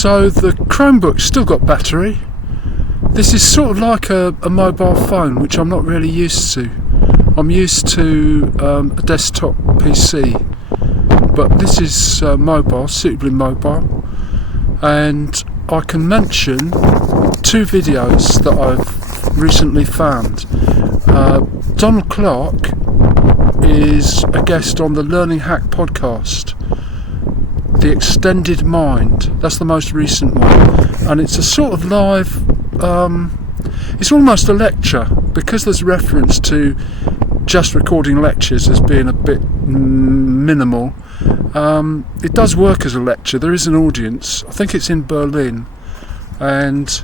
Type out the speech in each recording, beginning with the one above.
So the Chromebook's still got battery. This is sort of like a mobile phone, which I'm not really used to. I'm used to a desktop PC, but this is mobile, suitably mobile. And I can mention 2 videos that I've recently found. Donald Clark is a guest on the Learning Hack podcast, The Extended Mind. That's the most recent one, and it's a sort of live, it's almost a lecture, because there's reference to just recording lectures as being a bit minimal. It does work as a lecture. There is an audience. I think it's in Berlin, and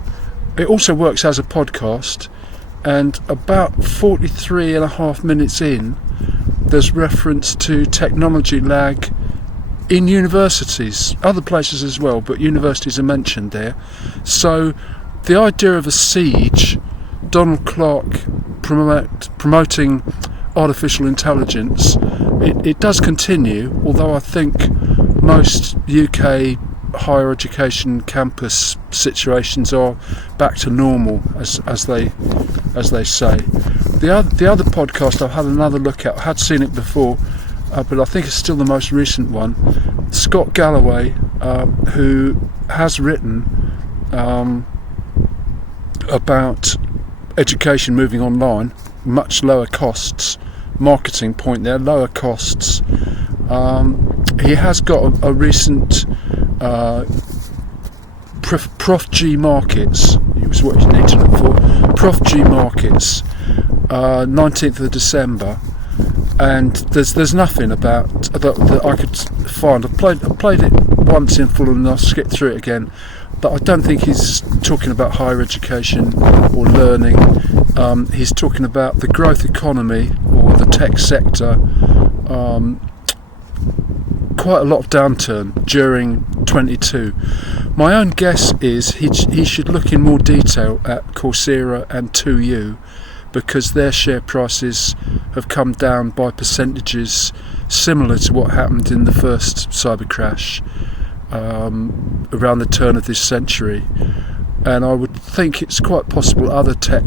it also works as a podcast. And about 43.5 minutes in, there's reference to technology lag in universities, other places as well, but universities are mentioned there. So the idea of a siege, Donald Clark promoting artificial intelligence, it does continue, although I think most UK higher education campus situations are back to normal, as they say. The other podcast I've had another look at, I had seen it before, but I think it's still the most recent one. Scott Galloway, who has written about education moving online, much lower costs, marketing point there, lower costs. He has got a recent Prof G Markets, it was what you need to look for, Prof G Markets, 19th of December, and there's nothing about that I could find. I played it once in full and I skipped through it again, but I don't think he's talking about higher education or learning. He's talking about the growth economy or the tech sector. Quite a lot of downturn during 22. My own guess is he should look in more detail at Coursera and 2U, because their share prices have come down by percentages similar to what happened in the first cyber crash around the turn of this century. And I would think it's quite possible other tech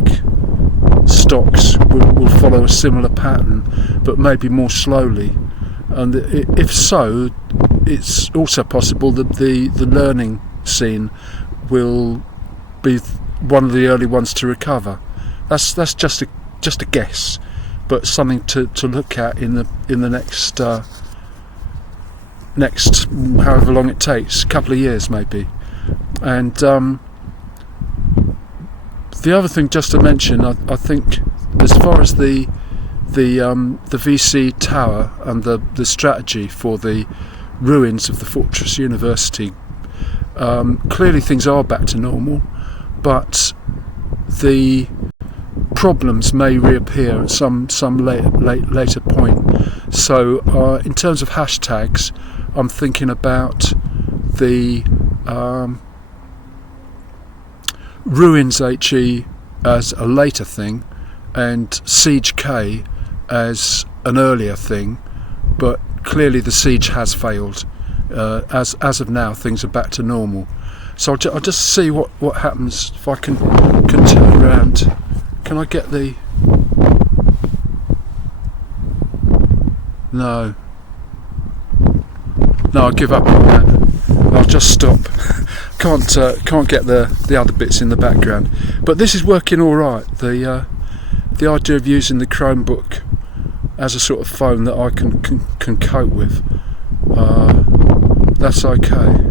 stocks will follow a similar pattern, but maybe more slowly. And if so, it's also possible that the learning scene will be one of the early ones to recover. That's just a guess, but something to look at in the next however long it takes, couple of years maybe. And the other thing just to mention, I think, as far as the VC tower and the strategy for the ruins of the Fortress University, clearly things are back to normal, but the problems may reappear at some later point. So in terms of hashtags, I'm thinking about the ruins HE as a later thing, and Siege K as an earlier thing, but clearly the siege has failed. As of now, things are back to normal. So I'll just see what happens if I can turn around. Can I get the... No, I'll give up on that. I'll just stop. Can't get the other bits in the background. But this is working all right. The idea of using the Chromebook as a sort of phone that I can cope with, that's okay.